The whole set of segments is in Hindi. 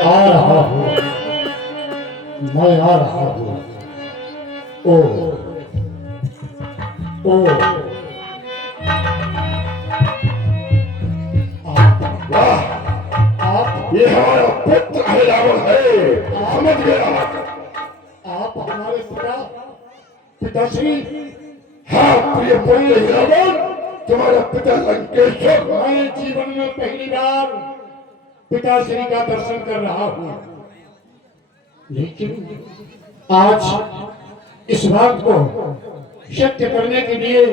आ रहा हूँ, मैं आ रहा हूँ। ओ ओ वाह, आप ये हमारा पुत्र है, रावण है, समझ गया। आप हमारे पिता पिताश्री। हाँ प्रिय पुत्र रावण, तुम्हारा पिता लंकेश्वर। मैं जीवन में पहली बार पिताश्री का दर्शन कर रहा हूँ, लेकिन आज इस बात को सत्य करने के लिए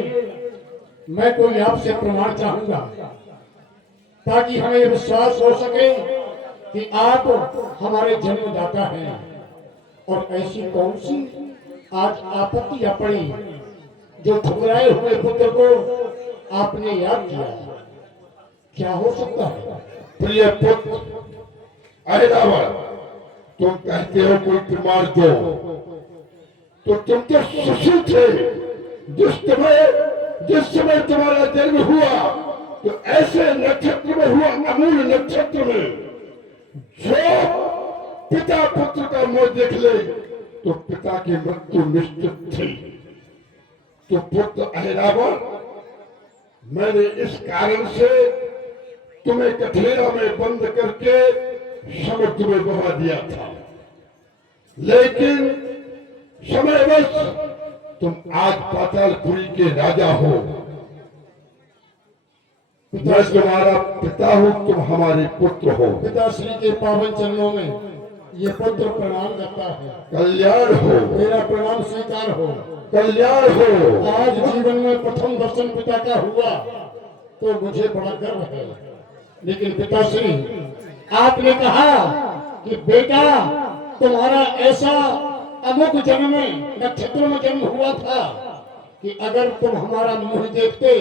मैं कोई आपसे प्रमाण चाहूंगा, ताकि हमें विश्वास हो सके कि आप हमारे जन्मदाता हैं। और ऐसी कौन सी आज आपत्ति पड़ी जो ठुकराए हुए पुत्र को आपने याद किया? क्या हो सकता है? प्रिय पुत्र, अरे रावण, तुम कहते हो कोई प्रमाण दो, तो तुम तो शिशु थे जिस समय तुम्हारा जन्म हुआ, तो ऐसे नक्षत्र में हुआ, अमूल नक्षत्र में, जो पिता पुत्र का मुंह देख ले तो पिता की मृत्यु निश्चित थी। तो पुत्र अहिरावण, मैंने इस कारण से तुम्हें कठेरा में बंद करके समुद्र में बहा दिया था, लेकिन समयवश तुम आज पातालपुरी के राजा हो। मैं तुम्हारा पिता हूं, तुम हमारे पुत्र हो। पिताश्री के पावन चरणों में ये पुत्र प्रणाम करता है। कल्याण हो, मेरा प्रणाम स्वीकार हो। कल्याण हो। आज जीवन में प्रथम दर्शन पिता का हुआ तो मुझे बड़ा गर्व है, लेकिन पिताश्री, आपने कहा कि बेटा तुम्हारा ऐसा अमुक जन्म में नक्षत्र में जन्म हुआ था कि अगर तुम हमारा मुंह देखते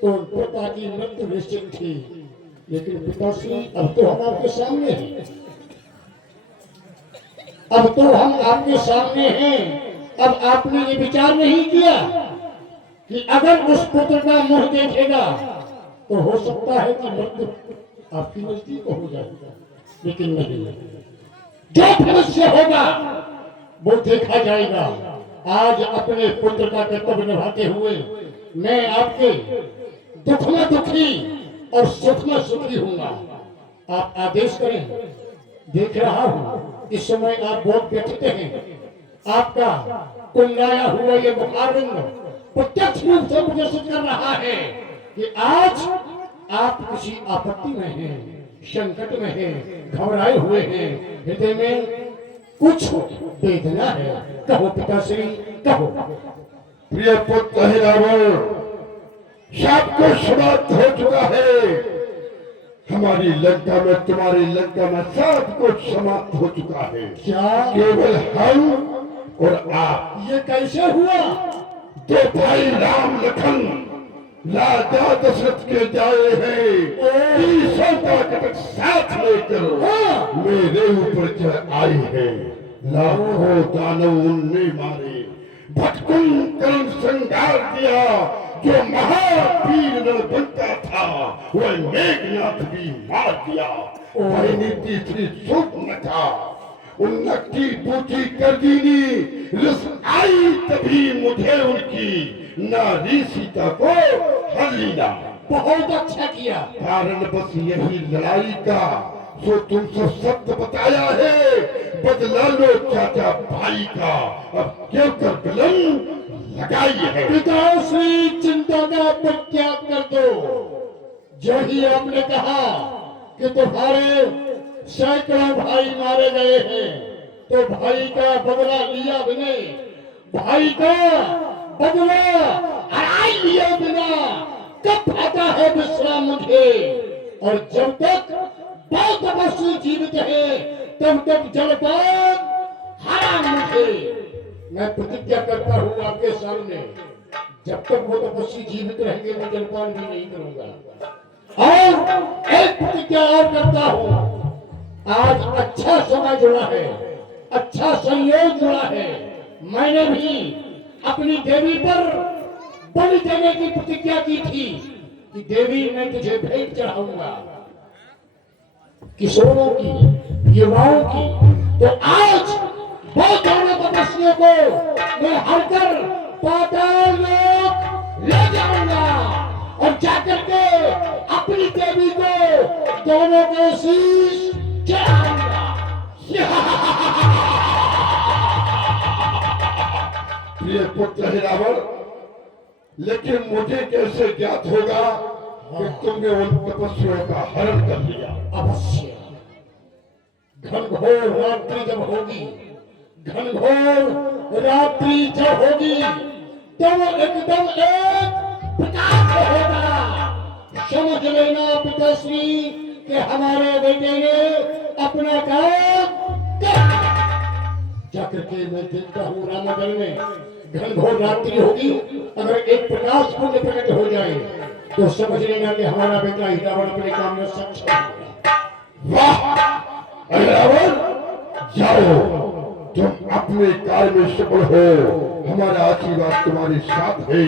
तो पिता की मृत्यु निश्चित थी। लेकिन पिताश्री, अब तो हम आपके सामने हैं, अब तो हम आपके सामने हैं। अब आपने ये विचार नहीं किया कि अगर उस पुत्र का मुंह देखेगा तो हो सकता है कि मृत्यु आपकी नजदीक हो जाएगा, लेकिन नहीं, जो भविष्य होगा वो देखा जाएगा। आज अपने पुत्र का कर्तव्य निभाते हुए मैं आपके दुख में दुखी और सुख में सुखी हूंगा। आप आदेश करें। देख रहा हूं इस समय आप बहुत व्यथित हैं। आपका कुंडाया हुआ ये मुखारविंद प्रत्यक्ष रूप से प्रदर्शित कर रहा है कि आज आप किसी आपत्ति में हैं, संकट में हैं, घबराए हुए हैं, हृदय में कुछ वेदना है। कहो पिताश्री, कहो। प्रिय पुत्र रावण, सब कुछ समाप्त हो चुका है। हमारी लंका में, तुम्हारी लंका में सब कुछ समाप्त हो चुका है। क्या केवल हम और आप। ये कैसे हुआ? दो भाई राम लखन राजा दशरथ के जाए हैं, 300 का कटक साथ लेकर मेरे ऊपर चढ़ आए हैं। लाखों दानव उनने मारे, भटकुन कर्ण संघार दिया। जो महावीर रणबंका था वह मेघनाथ भी मार दिया। परिणीति श्री सूर्पनखा उन्नति पूछी कर दीनी, रस आई तभी मुझे उनकी, नारी सीता को हर लिया। बहुत अच्छा किया। कारण बस यही लड़ाई का जो तुमसे सत्य बताया है। बदला लो चाचा भाई का, अब क्यों कर विलंब लगाई है। पिताश्री, चिंता का परित्याग कर दो। जो ही आपने कहा कि तुम्हारे सैकड़ों भाई मारे गए हैं, तो भाई का बदला लिया बिना, भाई का बदला हराई लिया बिना कब आता है विश्राम मुझे? और जब तक बहुत तपस्वी जीवित है तब तक जलपान हरा मुझे। मैं प्रतिज्ञा करता हूँ आपके सामने, जब तक वो तपस्वी जीवित रहेंगे मैं जलपान भी नहीं करूंगा। और एक प्रतिज्ञा और करता हूँ, आज अच्छा समय जुड़ा है, अच्छा संयोग जुड़ा है। मैंने भी अपनी देवी पर बलि देने की प्रतिज्ञा की थी कि देवी मैं तुझे भेंट चढ़ाऊंगा। किशोरों की युवाओं की। तो आज वो दोनों तपस्वियों को मैं हरकर पाताल लोक ले जाऊंगा और जाकर के अपनी देवी को दोनों के शीश चढ़ाऊंगा। प्रिय पुत्र है रावण, लेकिन मुझे कैसे ज्ञात होगा कि तुमने उन तपस्वियों का हरण कर लिया? अवश्य घनघोर रात्रि जब होगी, घनघोर रात्रि जब होगी तो वो एकदम एक प्रकाश होगा। समझ लेना पिताश्री कि हमारे बेटे ने अपना काम कर लिया। जाकर के मैं देखता हूँ रामनगर में घनघोर रात्रि होगी, अगर एक प्रकाश पुण्य प्रकट हो जाए तो समझ लेना कि हमारा बेटा ही रावण अपने काम में सक्षम होगा। वाह! अरे रावण, जाओ, तुम अपने कार्य में सफल हो, हमारा आशीर्वाद तुम्हारे साथ है।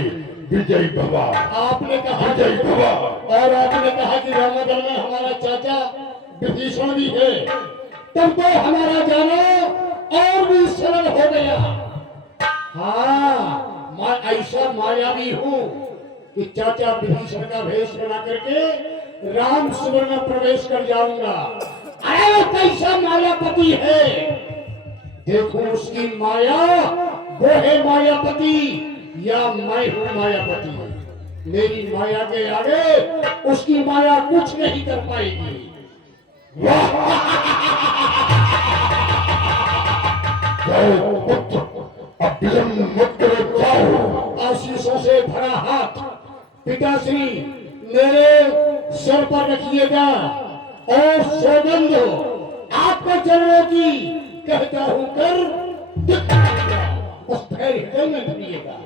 विजय भवा। आपने कहा विजय भवा। और आपने कहा कि रामनगर में हमारा चाचा विभीषण भी है, तब तो हमारा जाना और भी सरल हो गया। हाँ, मैं ऐसा मायावी हूँ कि चाचा विभीषण का भेष बना करके राम सुवर में प्रवेश कर जाऊंगा। अरे वो कैसा मायापति है, देखो उसकी माया, वो है मायापति या मैं हूँ मायापति। मेरी माया के आगे उसकी माया कुछ नहीं कर पाएगी। जाओ पुत्र, अब विलंब मत करो, जाओ। आशीषों से भरा हाथ पिताश्री मेरे सर पर रखिएगा और सौगंध आपको चरणों की कहता हूं कर दिखाऊंगा। बस धैर्य में रखिएगा।